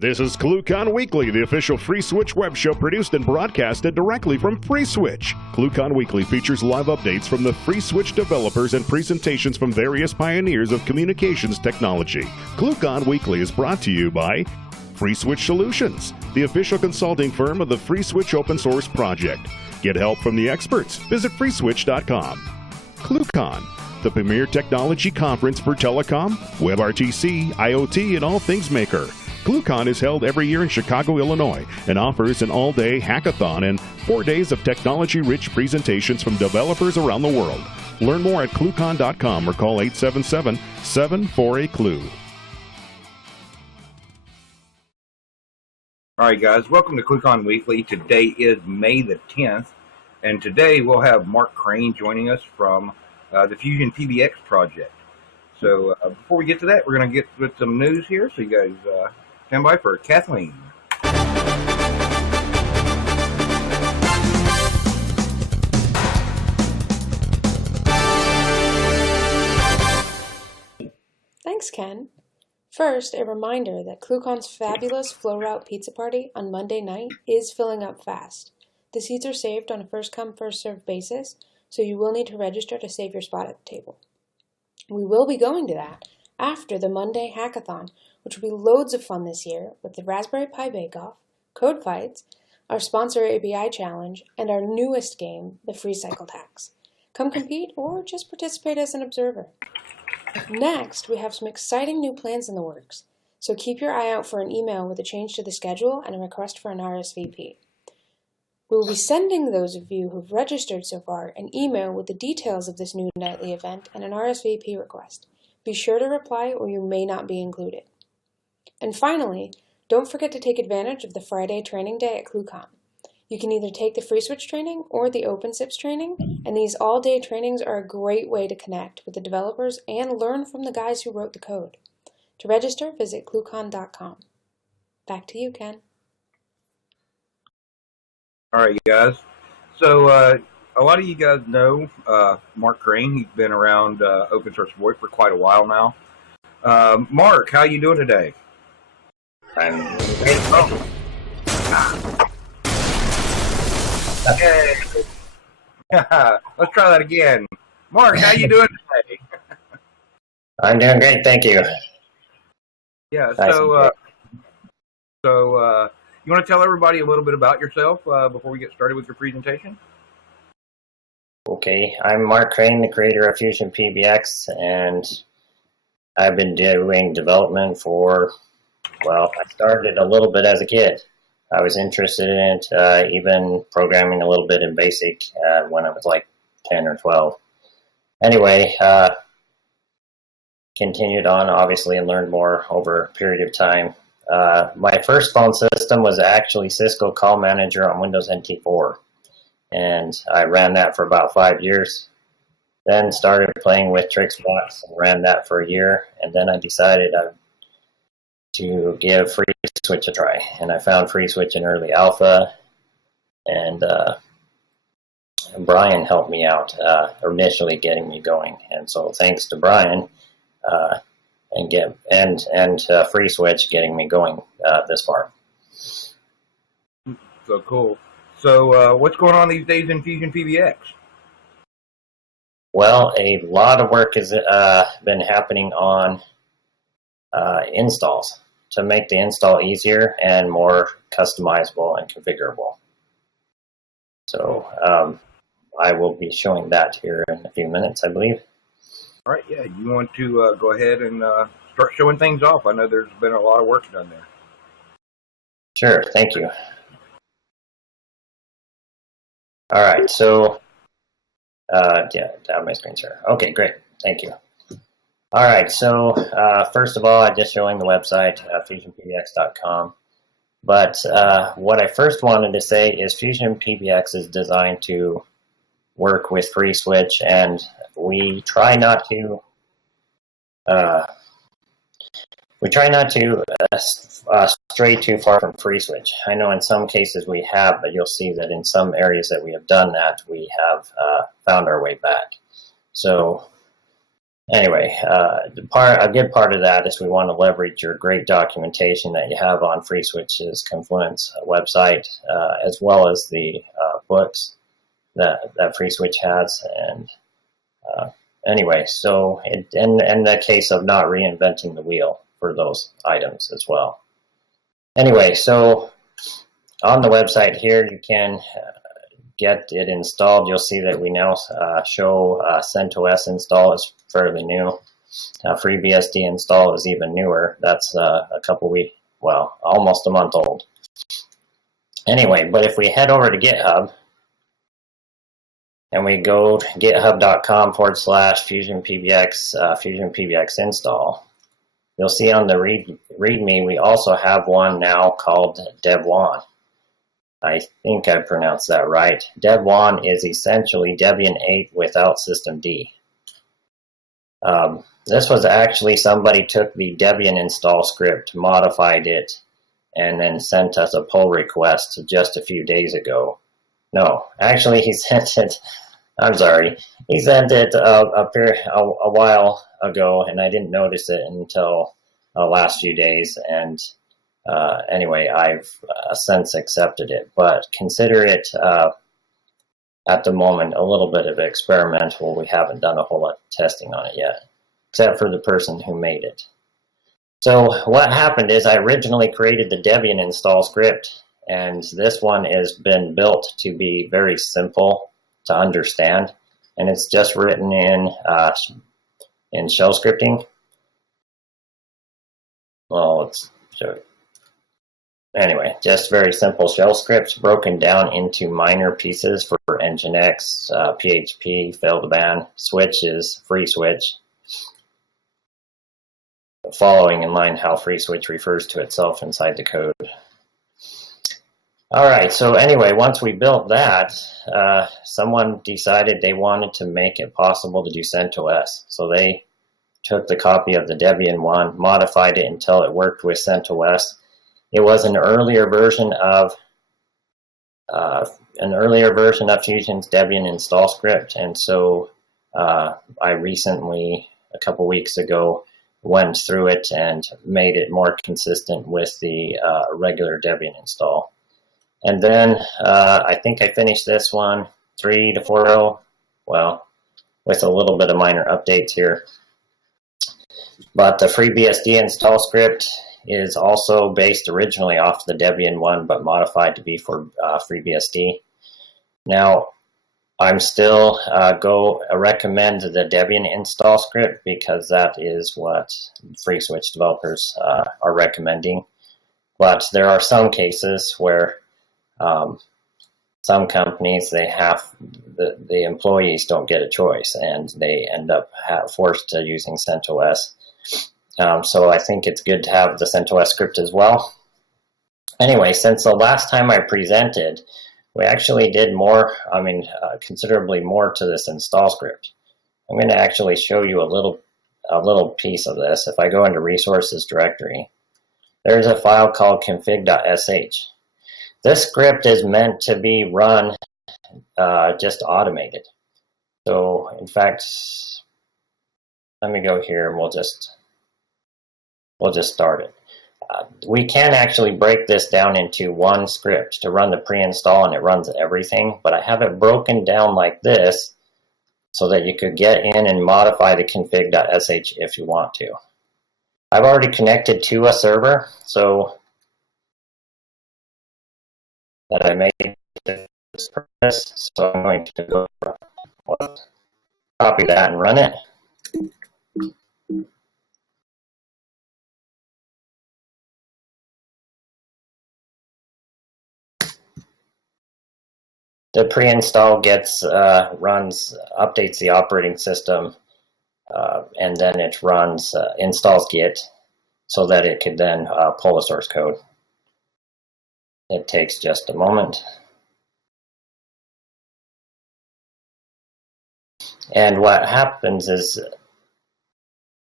This is ClueCon Weekly, the official FreeSwitch web show produced and broadcasted directly from FreeSwitch. ClueCon Weekly features live updates from the FreeSwitch developers and presentations from various pioneers of communications technology. ClueCon Weekly is brought to you by FreeSwitch Solutions, the official consulting firm of the FreeSwitch open source project. Get help from the experts. Visit freeswitch.com. ClueCon, the premier technology conference for telecom, WebRTC, IoT, and all things maker. ClueCon is held every year in Chicago, Illinois, and offers an all-day hackathon and 4 days of technology-rich presentations from developers around the world. Learn more at ClueCon.com or call 877-748-CLUE. All right, guys, welcome to ClueCon Weekly. Today is May the 10th, and today we'll have Mark Crane joining us from the Fusion PBX project. So before we get to that, we're going to get with some news here, so you guys stand by for Kathleen. Thanks, Ken. First, a reminder that ClueCon's fabulous Flow Route Pizza Party on Monday night is filling up fast. The seats are saved on a first-come, first-served basis, so you will need to register to save your spot at the table. We will be going to that after the Monday Hackathon, which will be loads of fun this year with the Raspberry Pi Bake-Off, Code Fights, our sponsor API Challenge, and our newest game, the Free Cycle Tax. Come compete or just participate as an observer. Next, we have some exciting new plans in the works, so keep your eye out for an email with a change to the schedule and a request for an RSVP. We will be sending those of you who've registered so far an email with the details of this new nightly event and an RSVP request. Be sure to reply or you may not be included. And finally, don't forget to take advantage of the Friday training day at ClueCon. You can either take the FreeSwitch training or the OpenSIPS training, and these all-day trainings are a great way to connect with the developers and learn from the guys who wrote the code. To register, visit ClueCon.com. Back to you, Ken. All right, guys. So a lot of you guys know Mark Crane. He's been around open source VoIP for quite a while now. Mark, how you doing today? I'm great. Okay. Let's try that again. Mark, how you doing today? I'm doing great, thank you. Yeah. Nice So you want to tell everybody a little bit about yourself before we get started with your presentation? Okay, I'm Mark Crane, the creator of Fusion PBX, and I've been doing development for, well, I started a little bit as a kid. I was interested in it, even programming a little bit in BASIC when I was like 10 or 12. Anyway, continued on, obviously, and learned more over a period of time. My first phone system was actually Cisco Call Manager on Windows NT 4, and I ran that for about 5 years. Then started playing with TrixBox and ran that for a year, and then I decided to give FreeSwitch a try, and I found FreeSwitch in early alpha, and Brian helped me out initially getting me going, and so thanks to Brian and FreeSwitch getting me going this far. So cool. So what's going on these days in Fusion PBX? Well, a lot of work has been happening on installs to make the install easier and more customizable and configurable. So I will be showing that here in a few minutes, I believe. All right, yeah, you want to go ahead and start showing things off. I know there's been a lot of work done there. Sure, thank you. All right, so, yeah, I have my screen share. Okay, great, thank you. All right, so first of all, I'm just showing the website, fusionpbx.com. But what I first wanted to say is Fusion PBX is designed to work with FreeSwitch, and we try not to stray too far from FreeSwitch. I know in some cases we have, but you'll see that in some areas that we have done that, we have found our way back. So Anyway, a good part of that is we want to leverage your great documentation that you have on FreeSwitch's Confluence website, as well as the books that FreeSwitch has. And anyway, so in the case of not reinventing the wheel for those items as well. Anyway, so on the website here, you can get it installed. You'll see that we now show CentOS install is fairly new. FreeBSD install is even newer. That's a couple weeks, well, almost a month old. Anyway, but if we head over to GitHub and we go to github.com/FusionPBX FusionPBX install, you'll see on the README we also have one now called Dev1. I think I pronounced that right. Dev1 is essentially Debian 8 without systemd. This was actually somebody took the Debian install script, modified it, and then sent us a pull request just a few days ago. No, actually he sent it, I'm sorry, he sent it a while ago, and I didn't notice it until the last few days, and anyway, I've since accepted it, but consider it at the moment a little bit of experimental. We haven't done a whole lot of testing on it yet, except for the person who made it. So what happened is I originally created the Debian install script, and this one has been built to be very simple to understand, and it's just written in shell scripting. Well, let's show it. Anyway, just very simple shell scripts broken down into minor pieces for Nginx, PHP, fail2ban, switches, FreeSwitch, following in line how FreeSwitch refers to itself inside the code. Alright, so anyway, once we built that, someone decided they wanted to make it possible to do CentOS. So they took the copy of the Debian one, modified it until it worked with CentOS. It was an earlier version of Fusion's Debian install script, and so I recently, a couple weeks ago, went through it and made it more consistent with the regular Debian install. And then I think I finished this one 3 to 4.0, well, with a little bit of minor updates here. But the FreeBSD install script is also based originally off the Debian one, but modified to be for FreeBSD. Now, I'm still recommend the Debian install script because that is what FreeSwitch developers are recommending. But there are some cases where some companies, they have the employees don't get a choice, and they end up forced to using CentOS. So I think it's good to have the CentOS script as well. Anyway, since the last time I presented, we actually did more, considerably more to this install script. I'm going to actually show you a little piece of this. If I go into resources directory, there's a file called config.sh. This script is meant to be run just automated. So in fact, let me go here and we'll just start it. We can actually break this down into one script to run the pre-install, and it runs everything, but I have it broken down like this so that you could get in and modify the config.sh if you want to. I've already connected to a server, so that I made this purpose, so I'm going to go copy that and run it. The pre-install updates the operating system, and then it runs, installs Git so that it could then pull the source code. It takes just a moment. And what happens is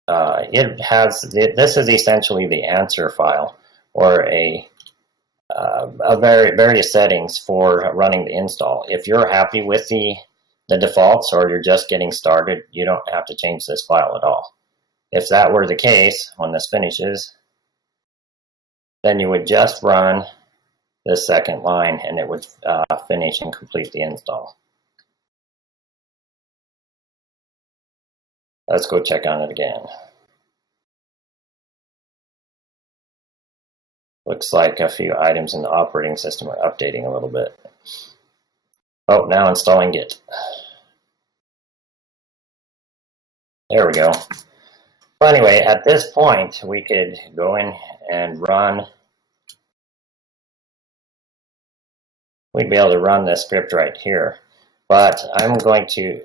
this is essentially the answer file, or various settings for running the install. If you're happy with the the defaults or you're just getting started, you don't have to change this file at all. If that were the case, when this finishes, then you would just run this second line and it would finish and complete the install. Let's go check on it again. Looks like a few items in the operating system are updating a little bit. Oh, now installing Git. There we go. Well, anyway, at this point, we could go in and run. We'd be able to run this script right here. But I'm going to,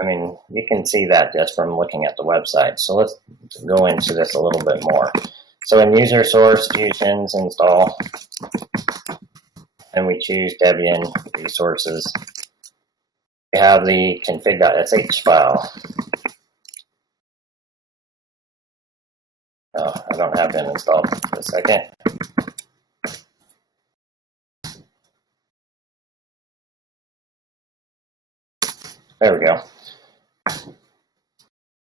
you can see that just from looking at the website. So let's go into this a little bit more. So in user source fusions install, and we choose Debian resources, we have the config.sh file. Oh, I don't have it installed. Just a second. There we go.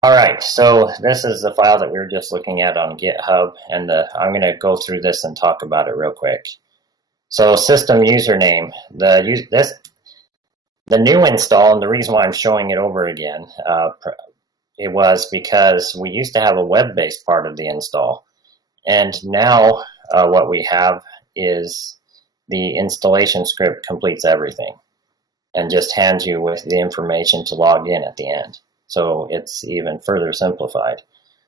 All right, so this is the file that we were just looking at on GitHub, and I'm going to go through this and talk about it real quick. So system username, the new install, and the reason why I'm showing it over again, it was because we used to have a web-based part of the install, and now what we have is the installation script completes everything and just hands you with the information to log in at the end. So it's even further simplified.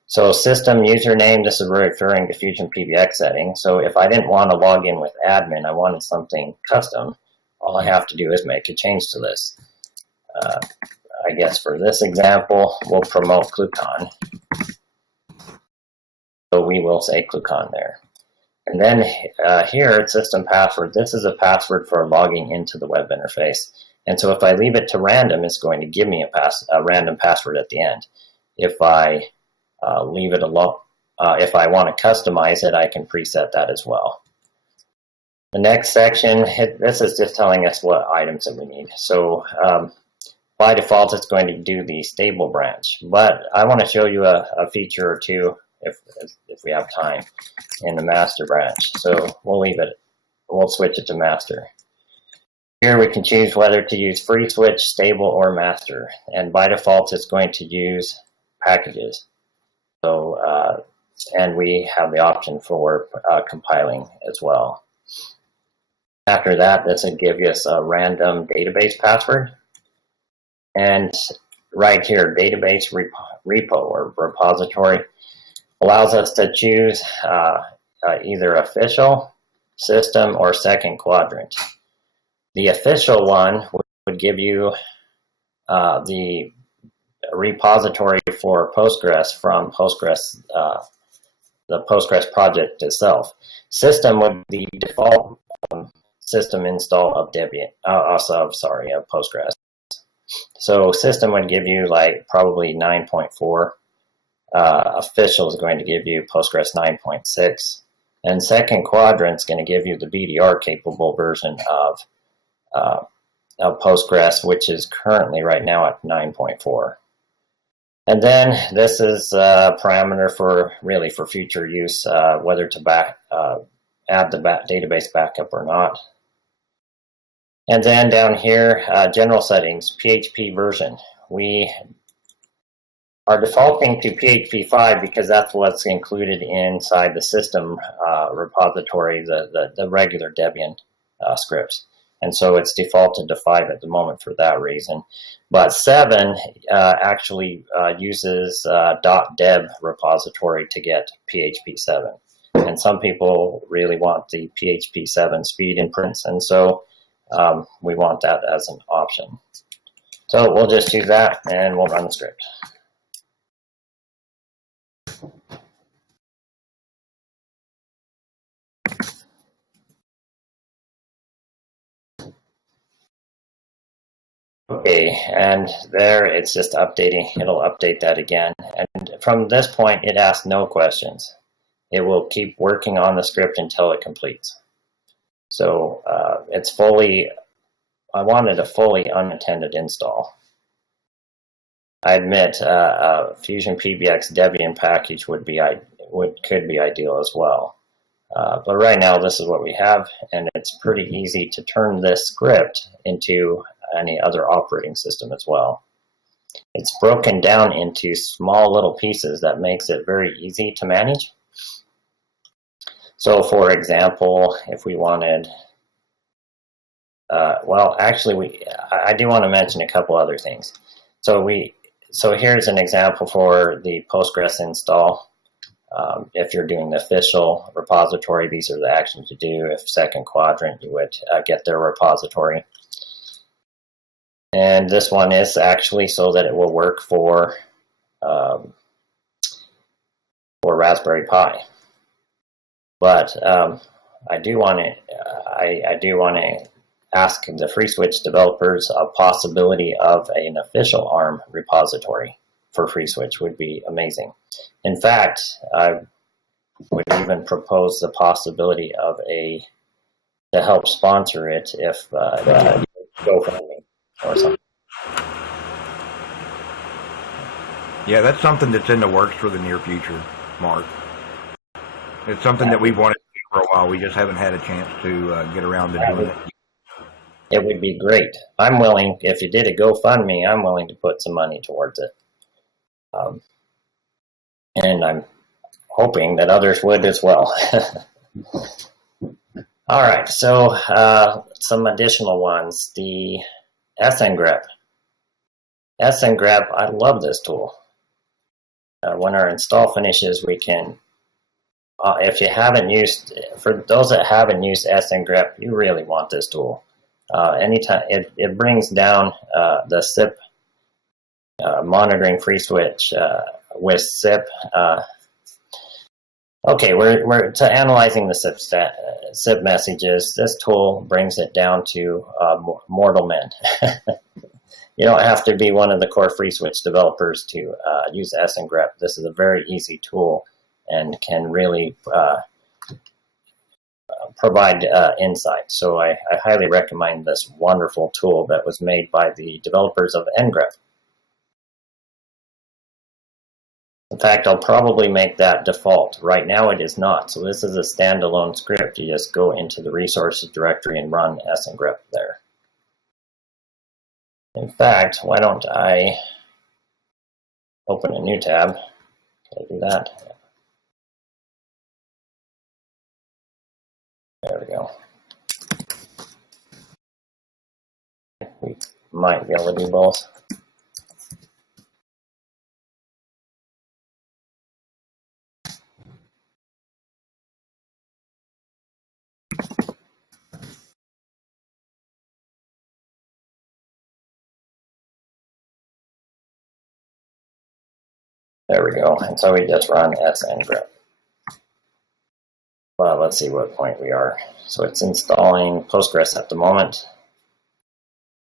So system username, this is referring to Fusion PBX settings. So if I didn't want to log in with admin, I wanted something custom, all I have to do is make a change to this. I guess for this example, we'll promote ClueCon. So we will say ClueCon there. And then here it's system password. This is a password for logging into the web interface. And so if I leave it to random, it's going to give me a random password at the end. If I leave it alone, if I want to customize it, I can preset that as well. The next section, this is just telling us what items that we need. So by default, it's going to do the stable branch. But I want to show you a feature or two, if we have time, in the master branch. So we'll leave it. We'll switch it to master. Here we can choose whether to use free switch, stable, or master. And by default, it's going to use packages. So, and we have the option for compiling as well. After that, this will give us a random database password. And right here, database repo or repository allows us to choose either official, system, or second quadrant. The official one would give you the repository for Postgres from Postgres, the Postgres project itself. System would be the default system install of Debian, of Postgres. So system would give you like probably 9.4. Official is going to give you Postgres 9.6. And second quadrant is going to give you the BDR capable version of Postgres, which is currently right now at 9.4. And then this is a parameter for really for future use, whether to add the database backup or not. And then down here, general settings, PHP version. We are defaulting to PHP 5 because that's what's included inside the system repository, the regular Debian scripts. And so it's defaulted to 5 at the moment for that reason. But 7 actually uses .deb repository to get PHP 7. And some people really want the PHP 7 speed imprints, and so we want that as an option. So we'll just choose that and we'll run the script. Okay, and there it's just updating. It'll update that again. And from this point, it asks no questions. It will keep working on the script until it completes. So it's fully I wanted a fully unattended install. I admit a Fusion PBX Debian package could be ideal as well. But right now this is what we have, and it's pretty easy to turn this script into any other operating system as well. It's broken down into small little pieces that makes it very easy to manage. So for example, if we wanted, well actually I do want to mention a couple other things. So here's an example for the Postgres install. If you're doing the official repository, these are the actions you do. If second quadrant, you would get their repository. And this one is actually so that it will work for Raspberry Pi. But I do want to ask the FreeSwitch developers a possibility of an official ARM repository for FreeSwitch would be amazing. In fact, I would even propose the possibility of to help sponsor it if GoFundMe or something. Yeah, that's something that's in the works for the near future, Mark. It's something that we've wanted to do for a while. We just haven't had a chance to get around to doing it. It would be great. I'm willing, if you did a GoFundMe, I'm willing to put some money towards it. And I'm hoping that others would as well. All right, so some additional ones. The SNGrep. SNGrep, I love this tool. When our install finishes, we can, if you haven't used, for those that haven't used SNGrep, you really want this tool. Anytime it brings down the SIP monitoring FreeSwitch with SIP. Okay, we're to analyzing the SIP messages. This tool brings it down to mortal men. You don't have to be one of the core FreeSwitch developers to use SNGrep. This is a very easy tool and can really provide insight. So I highly recommend this wonderful tool that was made by the developers of ngrep. In fact, I'll probably make that default. Right now it is not. So this is a standalone script. You just go into the resources directory and run SNGrep there. In fact, why don't I open a new tab? Can I do that? There we go. We might be able to do both. There we go. And so we just run SNGrep. Well, let's see what point we are. So it's installing Postgres at the moment.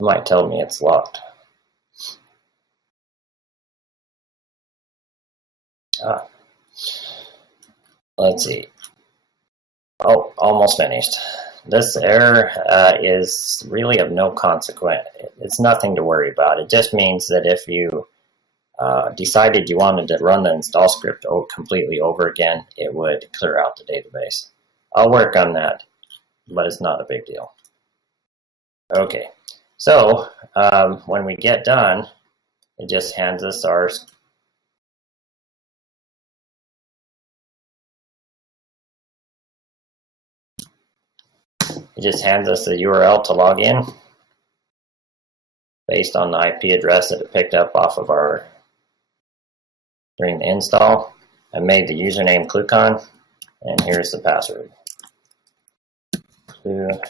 It might tell me it's locked. Let's see. Oh, almost finished. This error is really of no consequence. It's nothing to worry about. It just means that if you decided you wanted to run the install script completely over again, it would clear out the database. I'll work on that, but it's not a big deal. Okay, so when we get done, it just hands us our the URL to log in based on the IP address that it picked up off of during the install. I made the username ClueCon, and here's the password. ClueCon.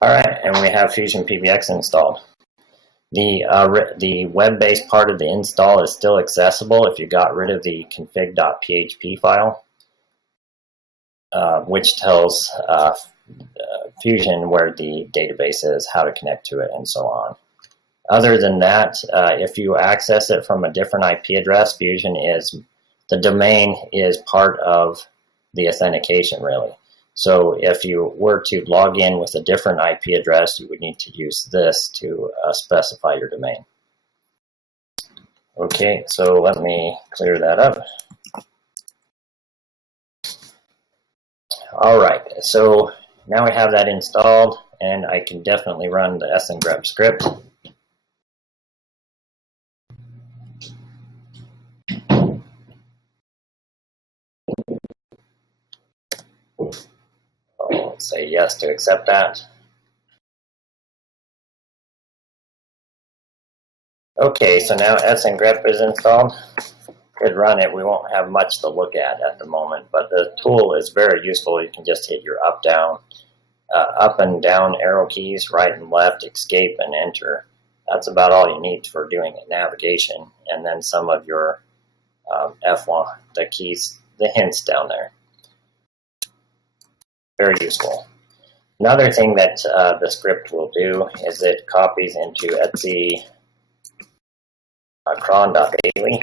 All right, and we have Fusion PBX installed. The web-based part of the install is still accessible if you got rid of the config.php file, which tells Fusion where the database is, how to connect to it, and so on. Other than that, if you access it from a different IP address, the domain is part of the authentication really. So if you were to log in with a different IP address, you would need to use this to specify your domain. Okay, so let me clear that up. All right, so now we have that installed, and I can definitely run the sngrep script. I'll say yes to accept that. Okay, so now sngrep is installed. Could run it. We won't have much to look at the moment, but the tool is very useful. You can just hit your up and down arrow keys, right and left, escape and enter. That's about all you need for doing navigation, and then some of your F1, the keys, the hints down there. Very useful. Another thing that the script will do is it copies into etc cron.daily.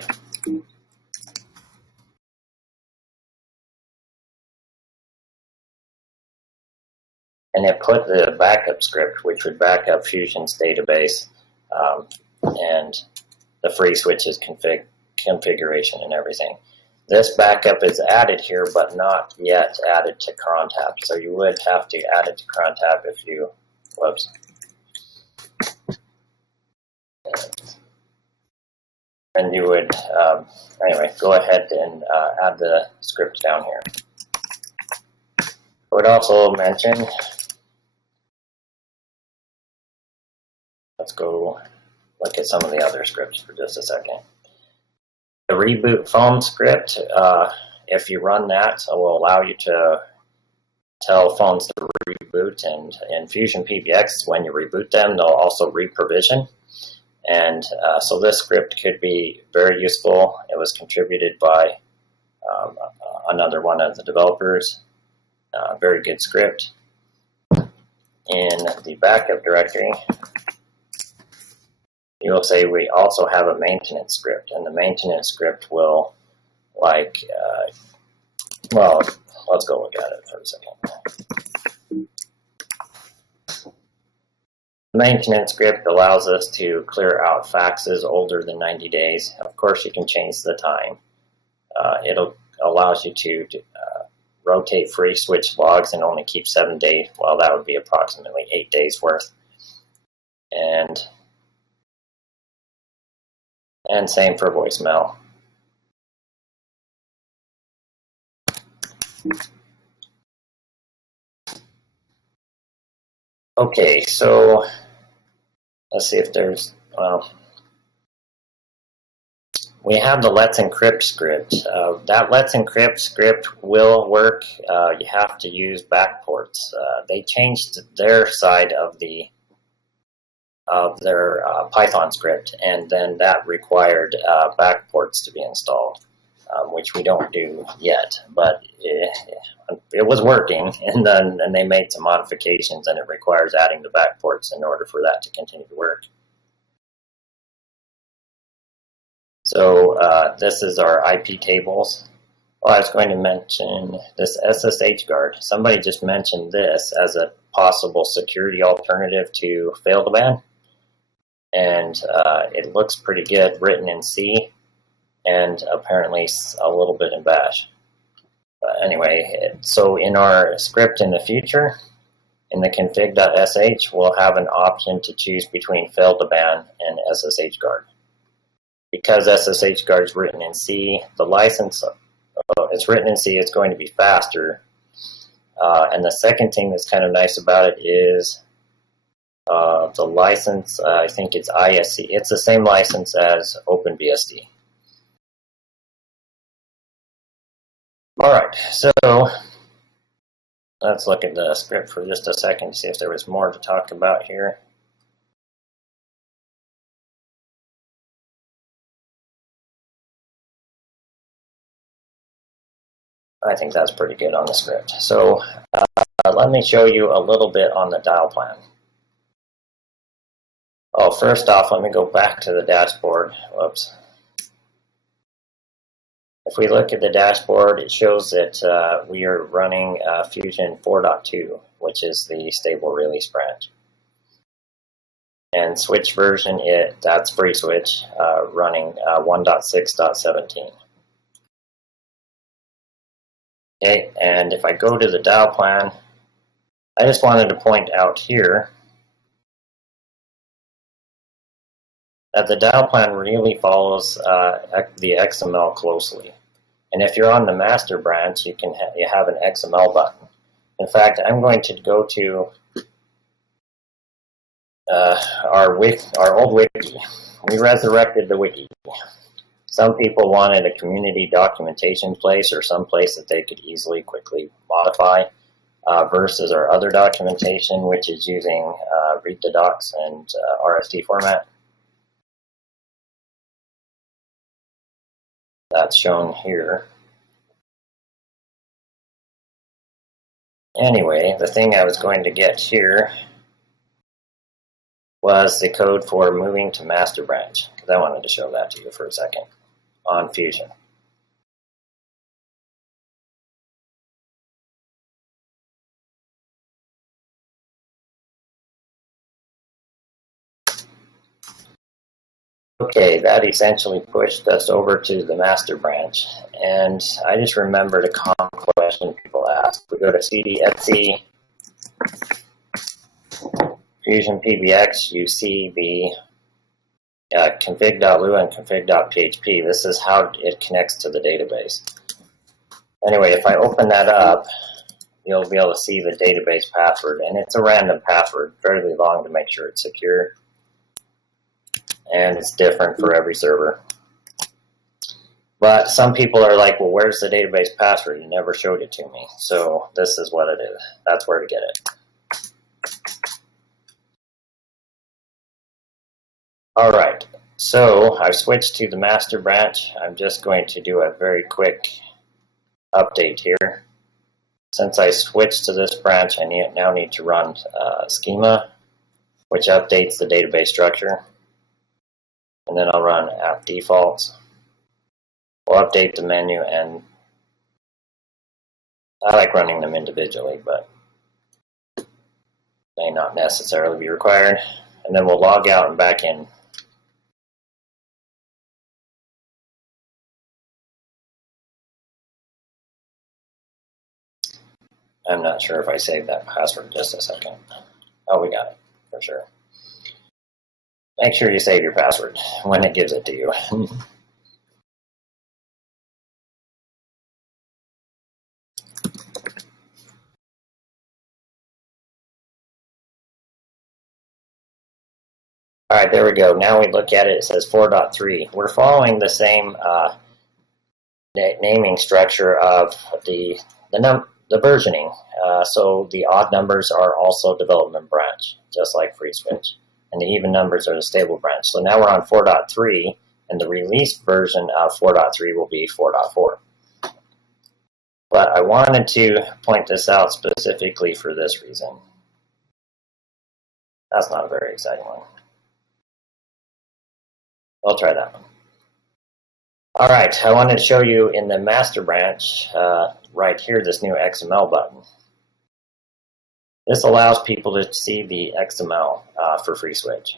And it put the backup script, which would back up Fusion's database and the free switches configuration and everything. This backup is added here, but not yet added to crontab. So you would have to add it to crontab if you, whoops. And you would, anyway, go ahead and add the script down here. I would also mention, let's go look at some of the other scripts for just a second. The reboot phone script, if you run that, it will allow you to tell phones to reboot, and in Fusion PBX, when you reboot them, they'll also reprovision. And so this script could be very useful. It was contributed by another one of the developers. Very good script. In the backup directory, you will say we also have a maintenance script, and the maintenance script will, like, well, let's go look at it for a second. The maintenance script allows us to clear out faxes older than 90 days. Of course, you can change the time. It allows you to rotate free switch logs and only keep 7 days. Well, that would be approximately 8 days worth. And same for voicemail. Okay, so let's see if there's, well, we have the Let's Encrypt script. That Let's Encrypt script will work. You have to use backports. They changed their side of their Python script, and then that required backports to be installed, which we don't do yet. But it was working, and then they made some modifications, and it requires adding the backports in order for that to continue to work. So this is our IP tables. Well, I was going to mention this SSH guard. Somebody just mentioned this as a possible security alternative to fail2ban. And it looks pretty good, written in C, and apparently a little bit in Bash. But anyway, so in our script in the future, in the config.sh, we'll have an option to choose between fail2ban and SSH guard. Because SSH guard is written in C, the license, it's written in C, it's going to be faster. And the second thing that's kind of nice about it is the license, I think it's ISC. It's the same license as OpenBSD. All right, so let's look at the script for just a second to see if there was more to talk about here. I think that's pretty good on the script. So let me show you a little bit on the dial plan. Oh, first off, let me go back to the dashboard. Whoops. If we look at the dashboard, it shows that we are running Fusion 4.2, which is the stable release branch. And switch version, that's FreeSwitch, running 1.6.17. Okay, and if I go to the dial plan, I just wanted to point out here that the dial plan really follows the XML closely. And if you're on the master branch, you have an XML button. In fact, I'm going to go to our old wiki. We resurrected the wiki. Some people wanted a community documentation place or some place that they could easily, quickly modify versus our other documentation, which is using read the docs and RST format. That's shown here. Anyway, the thing I was going to get here was the code for moving to master branch, because I wanted to show that to you for a second on Fusion. Okay, that essentially pushed us over to the master branch, and I just remembered a common question people ask. We go to cd etc Fusion PBX, you see the config.lua and config.php. This is how it connects to the database. Anyway, if I open that up, you'll be able to see the database password, and it's a random password, fairly long to make sure it's secure. And it's different for every server. But some people are like, well, where's the database password? You never showed it to me. So this is what it is. That's where to get it. All right, so I've switched to the master branch. I'm just going to do a very quick update here. Since I switched to this branch, I now need to run schema, which updates the database structure. And then I'll run app defaults. We'll update the menu, and I like running them individually, but may not necessarily be required. And then we'll log out and back in. I'm not sure if I saved that password. Just a second. Oh, we got it for sure. Make sure you save your password when it gives it to you. All right, there we go. Now we look at it, it says 4.3. We're following the same naming structure of the versioning. So the odd numbers are also development branch, just like FreeSwitch. And the even numbers are the stable branch. So now we're on 4.3, and the release version of 4.3 will be 4.4. But I wanted to point this out specifically for this reason. That's not a very exciting one. I'll try that one. All right, I wanted to show you in the master branch right here, this new XML button. This allows people to see the XML for FreeSwitch,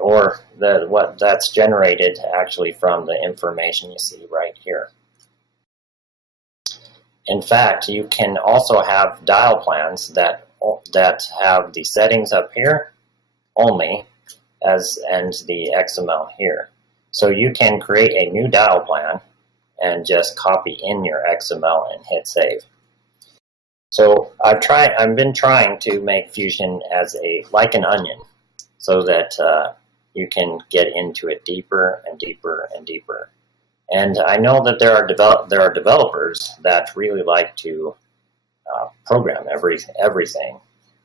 or what that's generated actually from the information you see right here. In fact, you can also have dial plans that have the settings up here only, and the XML here. So you can create a new dial plan and just copy in your XML and hit save. So I've been trying to make Fusion as like an onion, so that you can get into it deeper and deeper and deeper. And I know that there are developers that really like to program everything.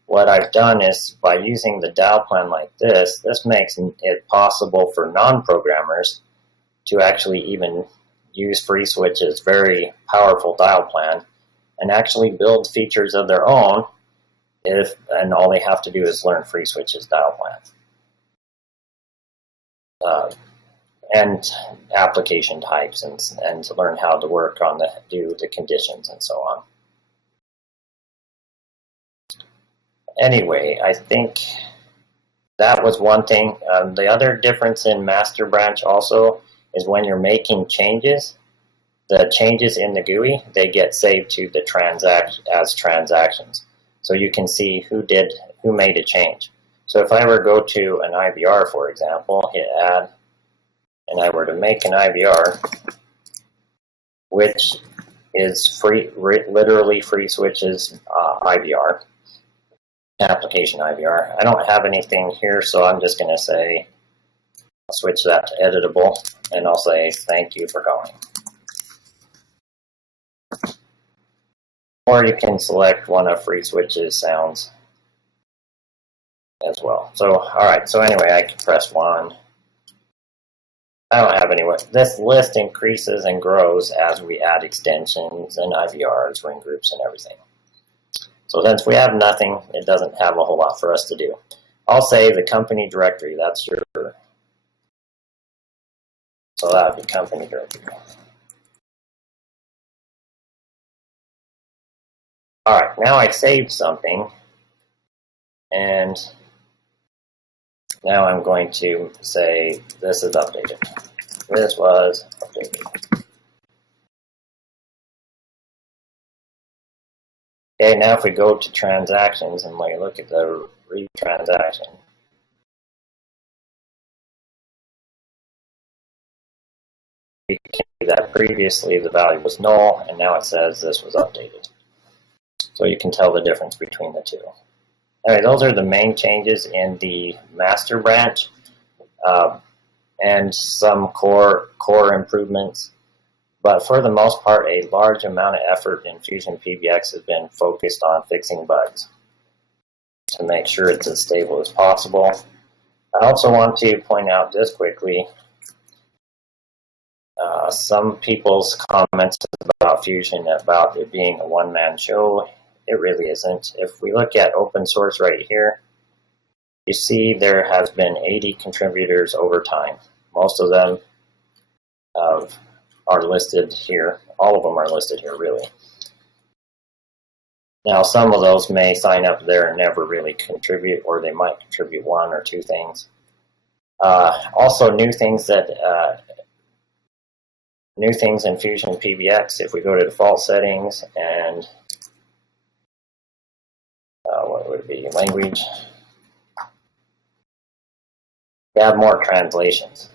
What I've done is, by using the dial plan like this makes it possible for non-programmers to actually even use FreeSwitch's very powerful dial plan and actually build features of their own, and all they have to do is learn FreeSwitch's dial plan. and application types and to learn how to work on do the conditions and so on. Anyway, I think that was one thing. The other difference in master branch also is when you're making changes, the changes in the GUI, they get saved to the as transactions. So you can see who made a change. So if I were to go to an IVR, for example, hit add, and I were to make an IVR, which is literally FreeSwitch's IVR, application IVR. I don't have anything here, so I'm just going to say, I'll switch that to editable, and I'll say thank you for calling. Or you can select one of FreeSwitch's sounds as well. So, alright, so anyway, I can press 1. I don't have any. This list increases and grows as we add extensions and IVRs, ring groups, and everything. So since we have nothing, it doesn't have a whole lot for us to do. I'll say the company directory, that's your, so that would be company directory. Alright, now I saved something, and now I'm going to say this is updated. This was updated. Okay, now if we go to transactions and we look at the read transaction, we can see that previously the value was null, and now it says this was updated. So you can tell the difference between the two. Alright, those are the main changes in the master branch, and some core improvements. But for the most part, a large amount of effort in Fusion PBX has been focused on fixing bugs to make sure it's as stable as possible. I also want to point out just quickly, some people's comments about Fusion about it being a one-man show. It really isn't. If we look at open source right here, you see there has been 80 contributors over time. Most of them are listed here. All of them are listed here, really. Now, some of those may sign up there and never really contribute, or they might contribute 1 or 2 things. Also, new things in Fusion PBX. If we go to default settings and what would it be? Language. We have more translations.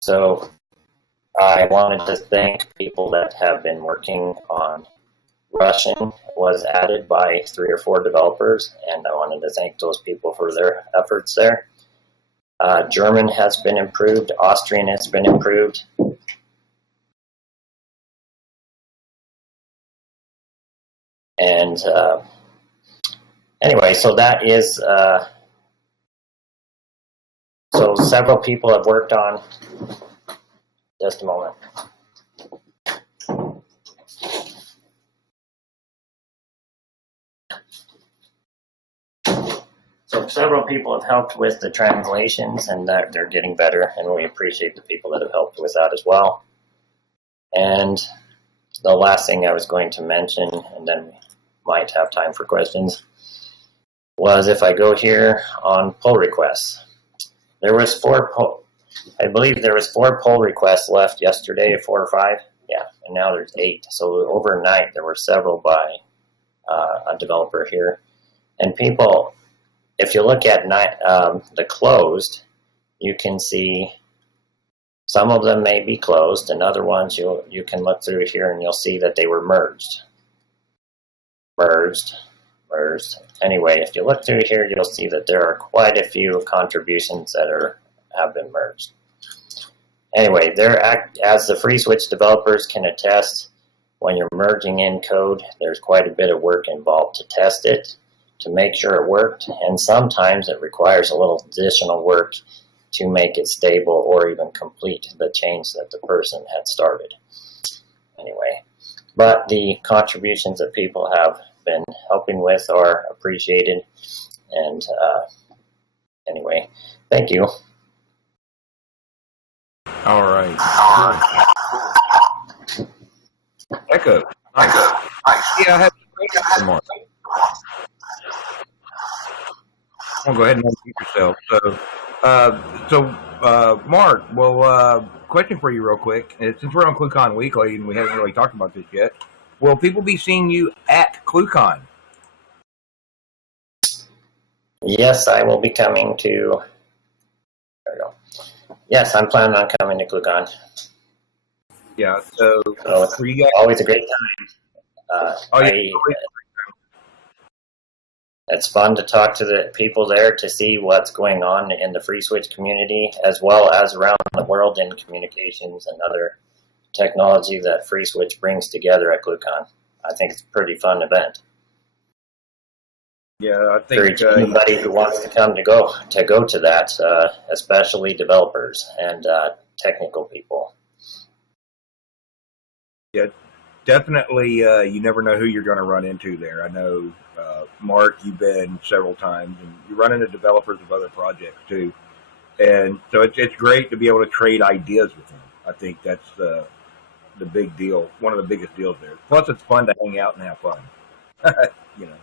So I wanted to thank people that have been working on Russian. Was added by 3 or 4 developers, and I wanted to thank those people for their efforts there. German has been improved. Austrian has been improved. And anyway, so that is, so several people have worked on, just a moment. So several people have helped with the translations, and they're getting better, and we appreciate the people that have helped with that as well. And the last thing I was going to mention, and then we might have time for questions, was if I go here on pull requests. There was 4 I believe there was 4 pull requests left yesterday, 4 or 5. Yeah, and now there's 8. So overnight there were several by a developer here. And people, if you look at the closed, you can see some of them may be closed, and other ones you can look through here and you'll see that they were merged. Merged. Anyway, if you look through here, you'll see that there are quite a few contributions that have been merged. Anyway, as the FreeSwitch developers can attest, when you're merging in code, there's quite a bit of work involved to test it, to make sure it worked, and sometimes it requires a little additional work to make it stable or even complete the change that the person had started. Anyway, but the contributions that people have been helping with are appreciated, and anyway, thank you. All right. Cool. Echo. Nice. Yeah, I have a question for Mark. I'll go ahead and unmute yourself. Mark, well, question for you real quick. Since we're on ClueCon Weekly and we haven't really talked about this yet, will people be seeing you at ClueCon? Yes, I will be coming to. There we go. Yes, I'm planning on coming to ClueCon. Yeah. So it's for you guys, always a great time. It's fun to talk to the people there to see what's going on in the FreeSwitch community, as well as around the world in communications and other technology that FreeSwitch brings together at ClueCon. I think it's a pretty fun event. Yeah, I think anybody who wants to come to go to that, especially developers and technical people. Yeah, definitely. You never know who you're going to run into there. I know, Mark, you've been several times, and you run into developers of other projects too. And so it's great to be able to trade ideas with them. I think that's the big deal, one of the biggest deals there. Plus, it's fun to hang out and have fun. You know.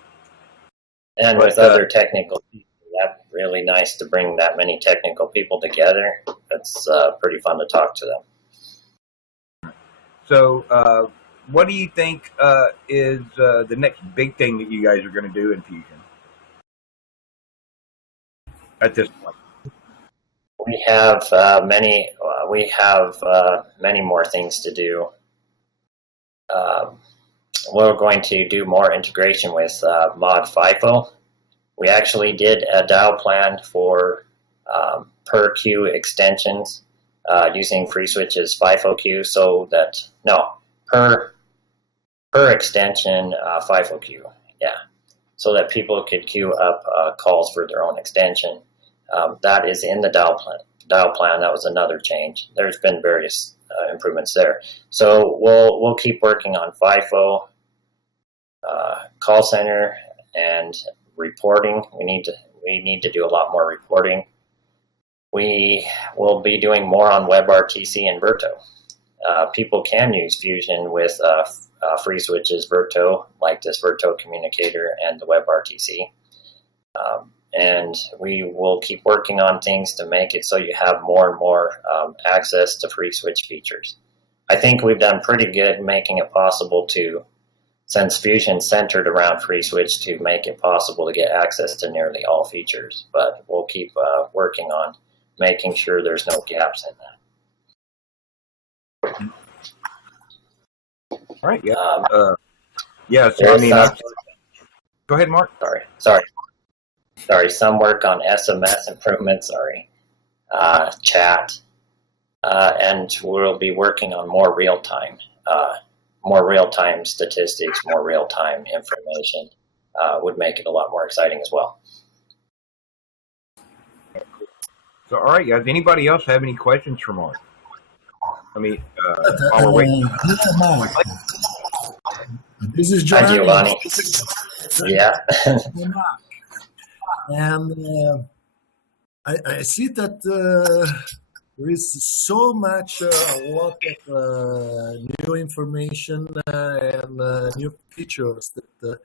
And with other technical people, that's really nice to bring that many technical people together. It's pretty fun to talk to them. So, what do you think is the next big thing that you guys are going to do in Fusion at this point? We have many more things to do. We're going to do more integration with mod FIFO. We actually did a DAO plan for per queue extensions using FreeSwitch's FIFO queue, so that per extension FIFO queue, so that people could queue up calls for their own extension. That is in the DAO plan. That was another change. There's been various improvements there. So we'll keep working on FIFO, call center, and reporting. We need to do a lot more reporting. We will be doing more on WebRTC and Virto. People can use Fusion with FreeSwitch's Virto, like this Virto communicator and the WebRTC. And we will keep working on things to make it so you have more and more access to FreeSwitch features. I think we've done pretty good making it possible to, since Fusion centered around FreeSwitch, to make it possible to get access to nearly all features. But we'll keep working on making sure there's no gaps in that. All right. Yeah. So I mean, go ahead, Mark. Sorry. Some work on SMS improvements. Chat, and we'll be working on more real-time statistics, more real-time information. Would make it a lot more exciting as well. So, all right, guys. Anybody else have any questions for Mark? I mean, while we're waiting. Mark. This is Giovanni. Yeah. And I see that there is so much, a lot of new information and new features that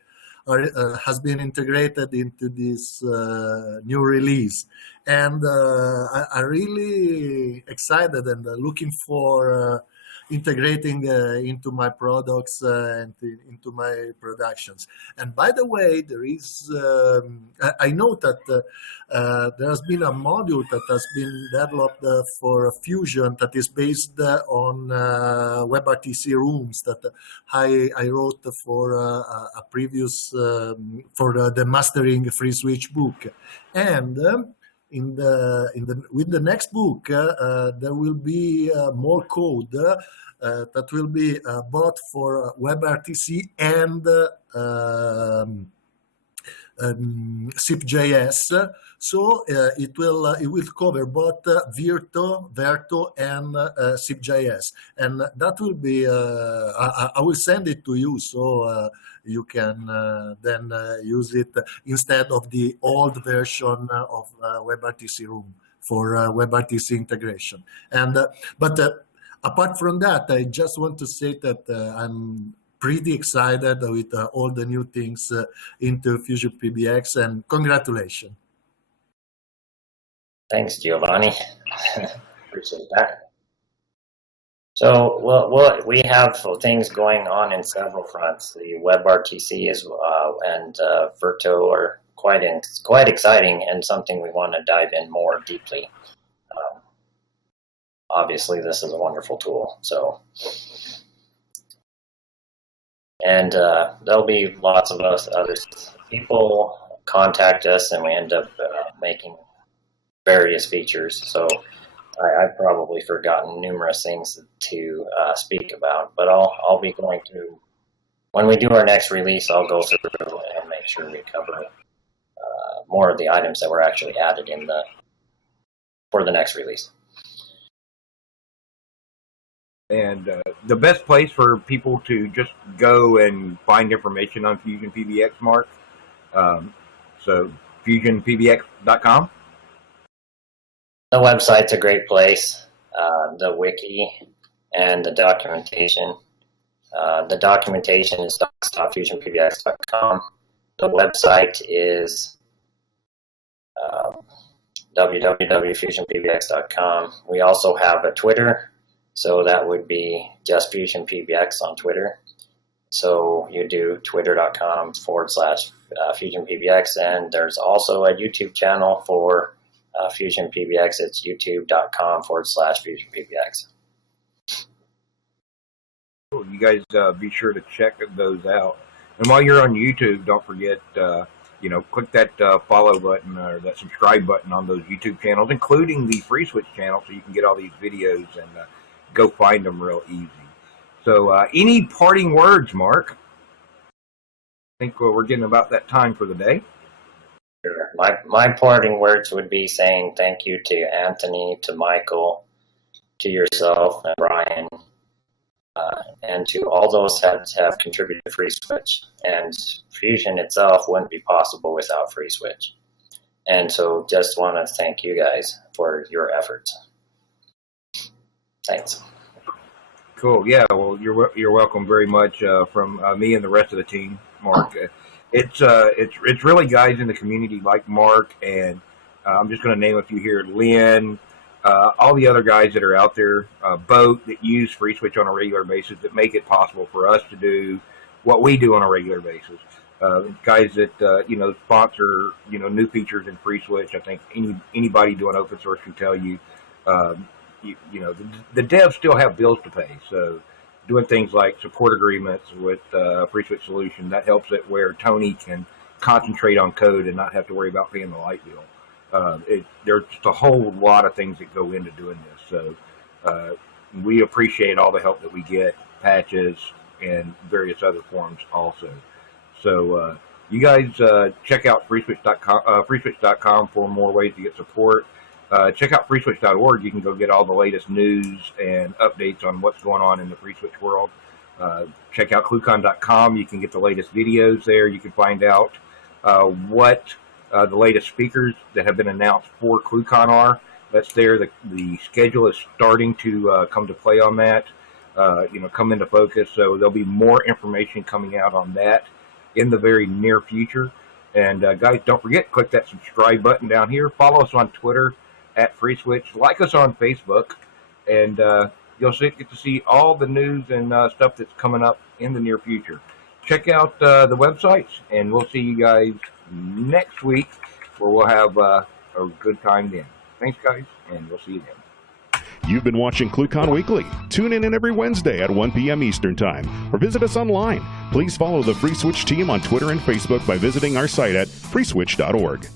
has been integrated into this new release. And I'm really excited and looking for integrating into my products and into my productions. And by the way, there is, I know that there has been a module that has been developed for Fusion that is based on WebRTC rooms that I wrote for a previous, for the Mastering FreeSwitch book. And with the next book, there will be more code that will be both for WebRTC and SIP.js. So it will cover both Verto, and SIP.js, and that will be. I will send it to you so you can then use it instead of the old version of WebRTC Room for WebRTC integration. And but apart from that, I just want to say that I'm pretty excited with all the new things into Fusion PBX, and congratulations. Thanks, Giovanni. Appreciate that. So, well, we have things going on in several fronts. The WebRTC and Virto are quite exciting, and something we want to dive in more deeply. Obviously, this is a wonderful tool. So, and there'll be lots of other people contact us, and we end up making various features. So I've probably forgotten numerous things to speak about, but I'll be going to, when we do our next release, I'll go through and make sure we cover more of the items that were actually added in for the next release. And the best place for people to just go and find information on Fusion PBX, Mark. So fusionpbx.com. The website's a great place. The wiki and the documentation. The documentation is docs.fusionpbx.com. The website is www.fusionpbx.com. We also have a Twitter, so that would be just Fusion PBX on Twitter. So you do twitter.com/Fusion PBX, and there's also a YouTube channel for Fusion PBX. It's youtube.com/Fusion PBX. Cool. You guys be sure to check those out. And while you're on YouTube, don't forget, click that follow button or that subscribe button on those YouTube channels, including the Free Switch channel, so you can get all these videos and go find them real easy. So any parting words, Mark? I think we're getting about that time for the day. Sure. My parting words would be saying thank you to Anthony, to Michael, to yourself and Brian, and to all those that have contributed to Free Switch. And Fusion itself wouldn't be possible without Free Switch. And so just want to thank you guys for your efforts. Thanks. Cool. Yeah. Well, you're welcome very much from me and the rest of the team, Mark. It's really guys in the community like Mark, and I'm just going to name a few here: Lynn, all the other guys that are out there, Boat, that use Free Switch on a regular basis, that make it possible for us to do what we do on a regular basis. Guys that sponsor new features in Free Switch. I think anybody doing open source can tell you. The devs still have bills to pay, so doing things like support agreements with Free Switch Solution, that helps it where Tony can concentrate on code and not have to worry about paying the light bill. There's just a whole lot of things that go into doing this, so we appreciate all the help that we get, patches, and various other forms also. So you guys check out freeswitch.com for more ways to get support. Check out freeswitch.org. You can go get all the latest news and updates on what's going on in the Free Switch world. Check out ClueCon.com. You can get the latest videos there. You can find out what the latest speakers that have been announced for ClueCon are. That's there. The schedule is starting to come to play on that, come into focus. So there'll be more information coming out on that in the very near future. And guys, don't forget, click that subscribe button down here. Follow us on Twitter @FreeSwitch. Like us on Facebook, and you'll get to see all the news and stuff that's coming up in the near future. Check out the websites, and we'll see you guys next week, where we'll have a good time then. Thanks, guys, and we'll see you then. You've been watching ClueCon Weekly. Tune in every Wednesday at 1 p.m. Eastern Time, or visit us online. Please follow the Free Switch team on Twitter and Facebook by visiting our site at freeswitch.org.